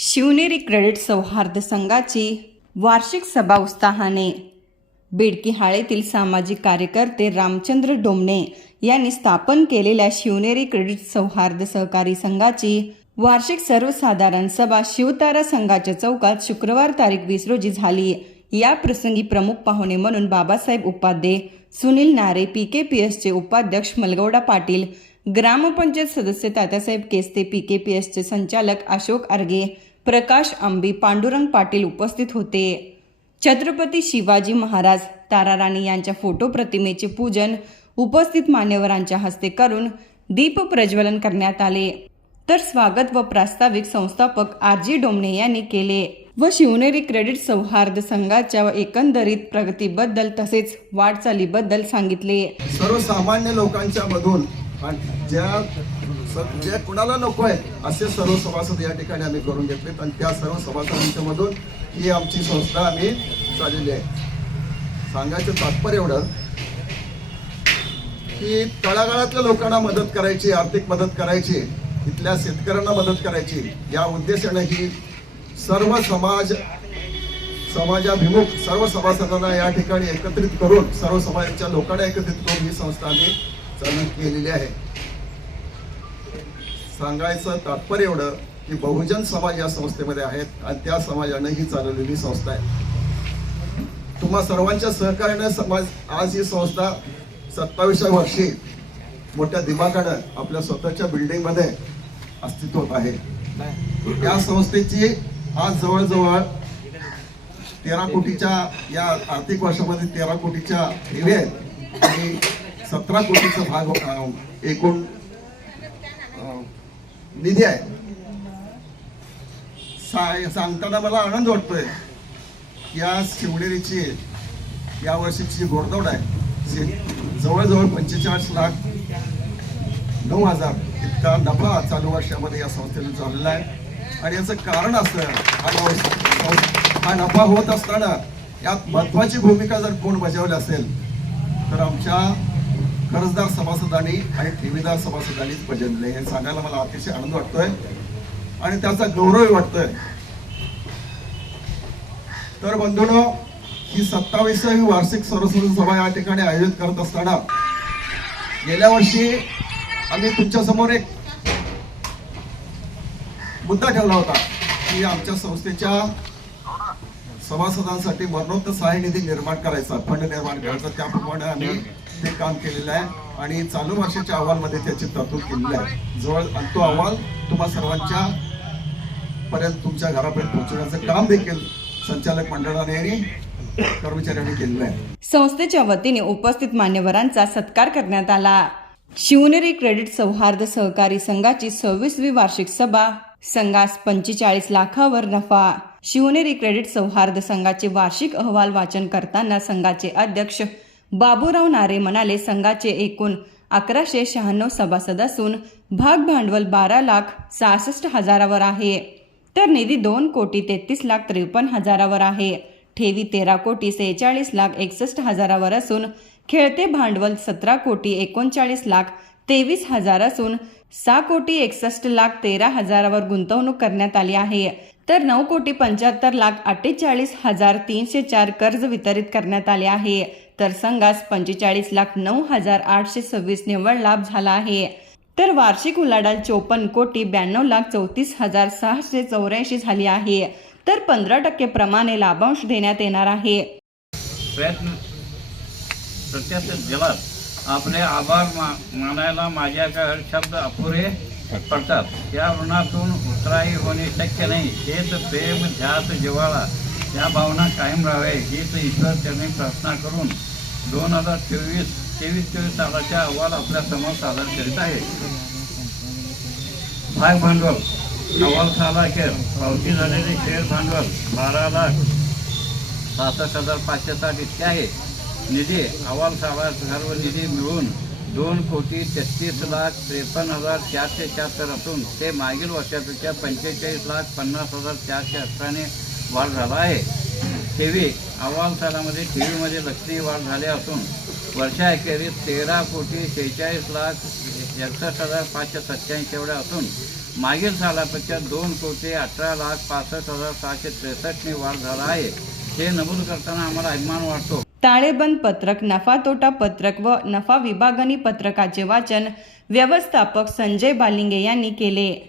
Shivneri credit सौहार्द संघाची वार्षिक सभा उत्साहाने. बिडकी हाळेतील सामाजिक कार्यकर्ते रामचंद्र डोमणे यांनी स्थापन केलेल्या शिवनेरी क्रेडिट सौहार्द सहकारी संघाची वार्षिक सर्वसाधारण सभा शिवतारा संघाच्या चौकात शुक्रवार तारीख वीस रोजी झाली. या प्रसंगी प्रमुख पाहुणे म्हणून बाबासाहेब उपाध्ये सुनील नारे पी के पी एसचे उपाध्यक्ष मलगौडा पाटील ग्रामपंचायत सदस्य Tatyasaheb Keste P K P एसचे संचालक अशोक आर्गे प्रकाश आंबी पांडुरंग पाटील उपस्थित होते. छत्रपती शिवाजी महाराज ताराराणी यांच्या फोटो प्रतिमेचे पूजन उपस्थित मान्यवरांच्या हस्ते करून दीप प्रज्वलन करण्यात आले. तर स्वागत व प्रास्ताविक संस्थापक आर जी डोमणे यांनी केले व शिवनेरी क्रेडिट सौहार्द संघाच्या एकंदरीत प्रगतीबद्दल तसेच वाटचालीबद्दल सांगितले. सर्वसामान्य लोकांच्या मधून ज्या स- जे कुणाला नको आहे असे सर्व सभासद या ठिकाणी आम्ही करून घेतलेत आणि त्या सर्व सभासदांच्या मधून ही आमची संस्था आम्ही चाललेली आहे. सांगायचं तात्पर्य एवढं की तळागाळातल्या लोकांना मदत करायची आर्थिक मदत करायची इथल्या शेतकऱ्यांना मदत करायची या उद्देशाने ही सर्व समाज समाजाभिमुख सर्व सभासदांना या ठिकाणी एकत्रित करून सर्व समाजाच्या लोकांना एकत्रित करून ही संस्था आम्ही चालू केलेली आहे. सांगायचं तात्पर्य एवढं की बहुजन समाज या संस्थेमध्ये आहेत आणि त्या समाजानं ही चालवलेली संस्था आहे. तुम्हा सर्वांच्या सहकार्याने समाज आज ही संस्था सत्तावीसव्या वर्षी मोठ्या दिमागानं आपल्या स्वतःच्या बिल्डिंगमध्ये अस्तित्वात आहे. या संस्थेची आज जवळजवळ तेरा कोटीच्या या आर्थिक वर्षामध्ये तेरा कोटीच्या ठेवी आहेत आणि सतरा कोटीचा भाग एकूण निधी आहे. सा- सांगताना मला आनंद वाटतोय या शिवनेरीची या वर्षीची जी घोडदौड आहे जी जवळजवळ पंचेचाळीस लाख नऊ हजार इतका नफा चालू वर्षामध्ये या संस्थेने झालेला आहे. आणि याचं कारण असं हा हा नफा होत असताना यात महत्वाची भूमिका जर कोण बजावली असेल तर आमच्या कर्जदार सभासदांनी आणि ठेवीदार सभासदांनीच बजावले हे सांगायला मला अतिशय आनंद वाटतोय आणि त्याचा गौरवही वाटतोय. तर बंधूनो ही सत्तावीसावी वार्षिक सरस्वती सभा या ठिकाणी आयोजित करत असताना गेल्या वर्षी आम्ही तुमच्यासमोर एक मुद्दा ठेवला होता की आमच्या संस्थेच्या सभासदांसाठी मरणोत्तर सहाय्य निधी निर्माण करायचा फंड निर्माण करायचा त्याप्रमाणे आम्ही ते काम केलेलं आहे. आणि चालू वर्षाच्या अहवालमध्ये त्याची तरतूद केलेली आहे. जवळ तो अहवाल तुम्हा सर्वांच्या पर्यंत तुमच्या घरापर्यंत पोहोचवण्याचं काम देखील संचालक मंडळाने आणि कर्मचाऱ्यांनी केलेलं आहे. संस्थेच्या वतीने उपस्थित मान्यवरांचा सत्कार करण्यात आला. शिवनेरी क्रेडिट सौहार्द सहकारी संघाची सव्वीसवी वार्षिक सभा संघास पंचेचाळीस लाखावर नफा शिवनेरी क्रेडिट सौहार्द संघाचे वार्षिक अहवाल वाचन करताना संघाचे अध्यक्ष बाबूराव नारे म्हणाले संघाचे एकूण अकराशे शहाण्णव सभासद असून भाग भांडवल बारा लाख सहासष्ट हजारावर आहे. तर निधी दोन कोटी तेहतीस लाख त्रेपन्न हजारावर आहे. ठेवी तेरा कोटी सेहेचाळीस लाख एकसष्ट हजारावर असून खेळते भांडवल सतरा कोटी एकोणचाळीस लाख तेवीस हजार असून सहा कोटी एकसष्ट लाख तेरा हजारावर गुंतवणूक करण्यात आली आहे. तर नऊ कोटी पंच्याहत्तर लाख अठ्ठेचाळीस हजार तीनशे चार कर्ज वितरित करण्यात आले आहे. तर संघास पंचेचाळीस लाख नऊ हजार आठशे सव्वीस निव्वळ लाभ झाला आहे. तर वार्षिक उलाढाल चोपन्न कोटी ब्याण्णव लाख चौतीस हजार सहाशे चौऱ्याऐंशी झाली आहे. तर पंधरा टक्के प्रमाणे लाभांश देण्यात येणार आहे. प्रयत्न प्रत्यक्ष आपले आभार मा मानायला माझ्याकडे शब्द अपुरे. पडतात. या ऋणातून उतराई होणे शक्य नाही. हेच प्रेम ध्यास जिव्हाळा या भावना कायम राहावे. हीच ईश्वर त्यांनी प्रार्थना करून दोन हजार चोवीस तेवीस चोवीस सालाच्या अहवाल आपल्यासमोर सादर करीत आहे. भाग भांडवल अहवाल सहा अखेर. पावती झालेले शेअर भांडवल बारा लाख सहासष्ट हजार पाचशे साठ इतके आहे. निधी अहवाल सहा सर्व निधी मिळून दोन कोटी तेहतीस लाख त्रेपन्न हजार चारशे शहात्तर असून ते मागील वर्षापेक्षा पंचेचाळीस लाख पन्नास हजार चारशे अठराने वाढ झाला आहे. ठेवी अहवाल सालामध्ये व्हीमध्ये लक्षणीय वाढ झाली असून वर्षाअखेरीस तेरा कोटी शेहेचाळीस लाख एकसष्ट हजार पाचशे सत्याऐंशी एवढ्या असून मागील सालापेक्षा दोन कोटी अठरा लाख पासष्ट हजार सहाशे त्रेसष्टने वाढ झाला आहे. हे नमूद करताना आम्हाला अभिमान वाटतो. ताळेबंद पत्रक नफा तोटा पत्रक व नफा विभागणी पत्रकाचे वाचन व्यवस्थापक संजय बालिंगे यांनी केले.